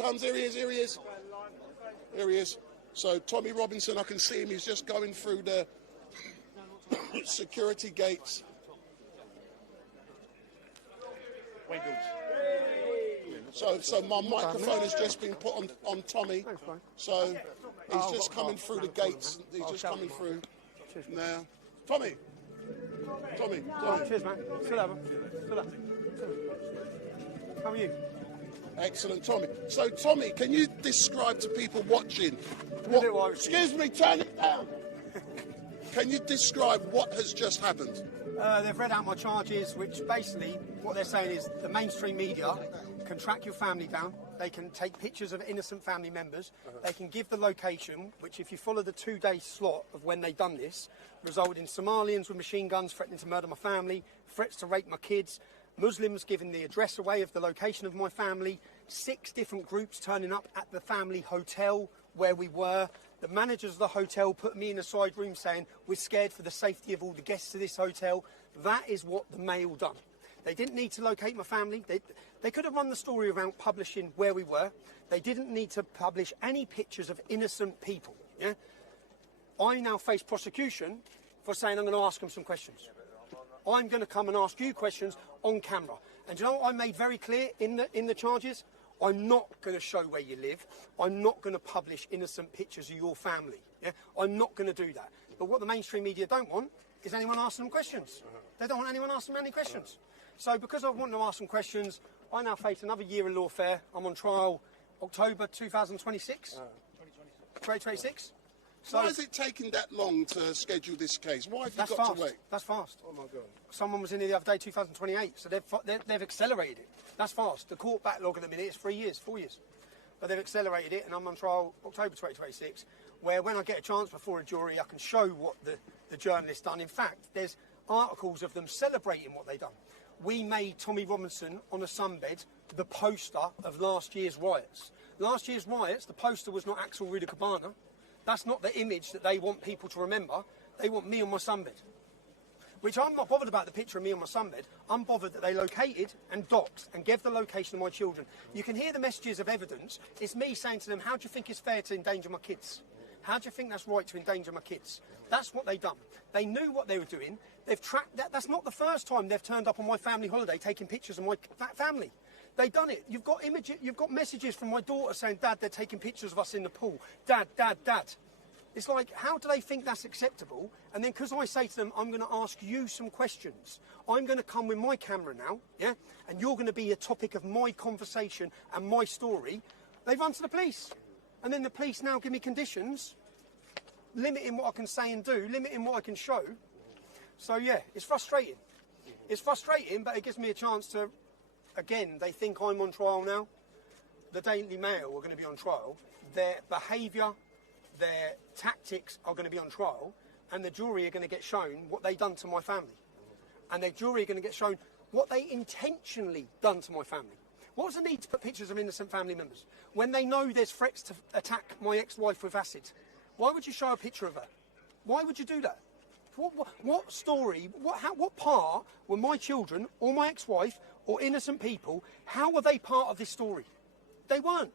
comes, here he is, here he is. Here he is. So Tommy Robinson, I can see him, he's just going through the security gates. So my microphone has just been put on Tommy. So he's just coming through the gates. He's just coming through now. Tommy. Cheers, man. Still have him. How are you? Excellent, Tommy. So, Tommy, can you describe to people watching? Excuse me, turn it down. Can you describe what has just happened? They've read out my charges, which basically what they're saying is the mainstream media can track your family down. They can take pictures of innocent family members. They can give the location, which if you follow the 2-day slot of when they've done this, resulted in Somalians with machine guns threatening to murder my family, threats to rape my kids, Muslims giving the address away of the location of my family, 6 different groups turning up at the family hotel where we were. The managers of the hotel put me in a side room saying, we're scared for the safety of all the guests of this hotel. That is what the Mail done. They didn't need to locate my family. They could have run the story around publishing where we were. They didn't need to publish any pictures of innocent people. Yeah? I now face prosecution for saying I'm going to ask them some questions. I'm going to come and ask you questions on camera. And do you know what I made very clear in the charges? I'm not going to show where you live. I'm not going to publish innocent pictures of your family. Yeah? I'm not going to do that. But what the mainstream media don't want is anyone asking them questions. They don't want anyone asking them any questions. So because I want to ask some questions, I now face another year in lawfare. I'm on trial October 2026. 2026. So why is it taking that long to schedule this case? Why have you got to wait? That's fast. Oh my God. Someone was in here the other day, 2028, so they've accelerated it. That's fast. The court backlog at the minute is 3 years, 4 years. But they've accelerated it, and I'm on trial October 2026, where when I get a chance before a jury, I can show what the journalist done. In fact, there's articles of them celebrating what they done. We made Tommy Robinson on a sunbed the poster of last year's riots. Last year's riots, the poster was not Axel Ruda-Cabana. That's not the image that they want people to remember. They want me on my sunbed. Which I'm not bothered about the picture of me on my sunbed. I'm bothered that they located and doxed and gave the location of my children. You can hear the messages of evidence. It's me saying to them, how do you think it's fair to endanger my kids? How do you think that's right to endanger my kids? That's what they've done. They knew what they were doing. They've tracked that. That's not the first time they've turned up on my family holiday taking pictures of my family. They've done it. You've got images. You've got messages from my daughter saying, Dad, they're taking pictures of us in the pool. Dad, Dad, Dad. It's like, how do they think that's acceptable? And then because I say to them, I'm going to ask you some questions. I'm going to come with my camera now, yeah? And you're going to be a topic of my conversation and my story. They run to the police. And then the police now give me conditions, limiting what I can say and do, limiting what I can show. So, yeah, it's frustrating. It's frustrating, but it gives me a chance to, again, they think I'm on trial now. The Daily Mail are going to be on trial. Their behaviour, their tactics are going to be on trial, and the jury are going to get shown what they've done to my family. And the jury are going to get shown what they intentionally done to my family. What was the need to put pictures of innocent family members when they know there's threats to attack my ex-wife with acid? Why would you show a picture of her? Why would you do that? What story, what part were my children or my ex-wife or innocent people, how were they part of this story? They weren't.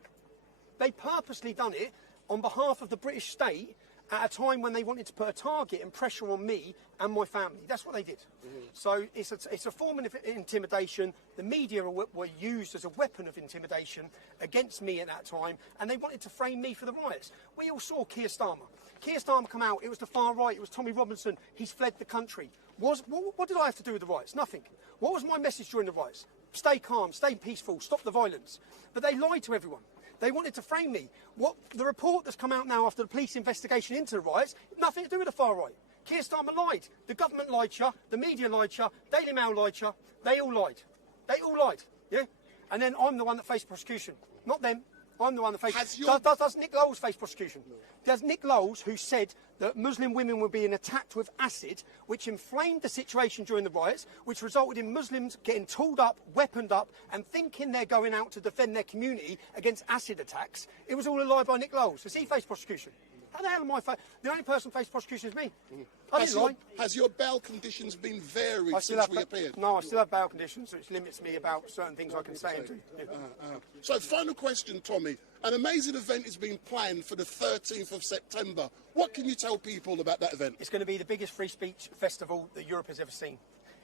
They purposely done it on behalf of the British state at a time when they wanted to put a target and pressure on me and my family. That's what they did. So it's a form of intimidation. The media were used as a weapon of intimidation against me at that time, and they wanted to frame me for the riots. We all saw Keir Starmer. Keir Starmer come out, it was the far right, it was Tommy Robinson, he's fled the country. What did I have to do with the riots? Nothing. What was my message during the riots? Stay calm, stay peaceful, stop the violence. But they lied to everyone. They wanted to frame me. The report that's come out now after the police investigation into the riots, nothing to do with the far right. Keir Starmer lied. The government lied to you. The media lied to you. Daily Mail lied to you. They all lied. They all lied. Yeah? And then I'm the one that faced prosecution. Not them. I'm the one that faced... Does Nick Lowles face prosecution? Does Nick Lowles, who said that Muslim women were being attacked with acid, which inflamed the situation during the riots, which resulted in Muslims getting tooled up, weaponed up, and thinking they're going out to defend their community against acid attacks, it was all a lie by Nick Lowles. Has he faced prosecution? How the hell am I? The only person facing prosecution is me. I didn't lie. Has your bail conditions been varied since we appeared? No, I still have bail conditions, which limits me about certain things I can say and do. Yeah. So, final question, Tommy. An amazing event is being planned for the 13th of September. What can you tell people about that event? It's going to be the biggest free speech festival that Europe has ever seen.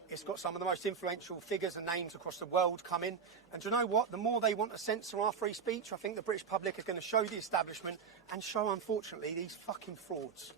It's got some of the most influential figures and names across the world coming. And do you know what? The more they want to censor our free speech, I think the British public is going to show the establishment and show, unfortunately, these fucking frauds.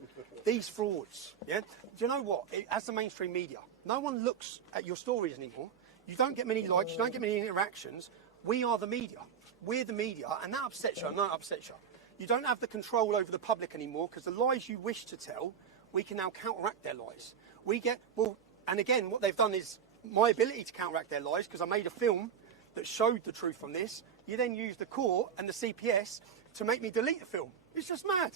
These frauds. Yeah? Do you know what? As the mainstream media, no one looks at your stories anymore. You don't get many likes, you don't get many interactions. We are the media. We're the media, and that upsets you. I know it upsets you. You don't have the control over the public anymore because the lies you wish to tell, we can now counteract their lies. We get, well, and again, what they've done is my ability to counteract their lies, because I made a film that showed the truth from this. You then use the court and the CPS to make me delete the film. It's just mad.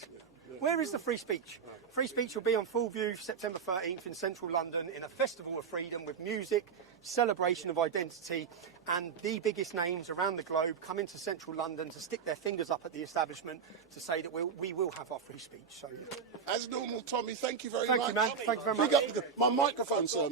Where is the free speech? Free speech will be on full view September 13th in central London in a festival of freedom with music, celebration of identity, and the biggest names around the globe come into central London to stick their fingers up at the establishment to say that we will have our free speech. So, as normal, Tommy, thank you very much. Thank you, man. Thank you very much. My microphone, sir.